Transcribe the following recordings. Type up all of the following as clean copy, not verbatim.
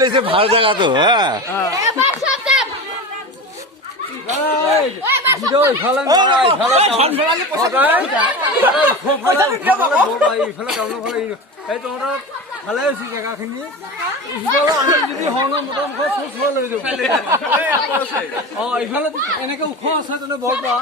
লৈছে ভাল জেগাটো হা ভালে হৈছে জেগাখিনি আমি যদি হৰণৰ মোটামুখ চোচ লৈ যাওঁ ইফালে এনেকে ওখ আছে তেনে বৰ পোৱা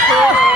Come on,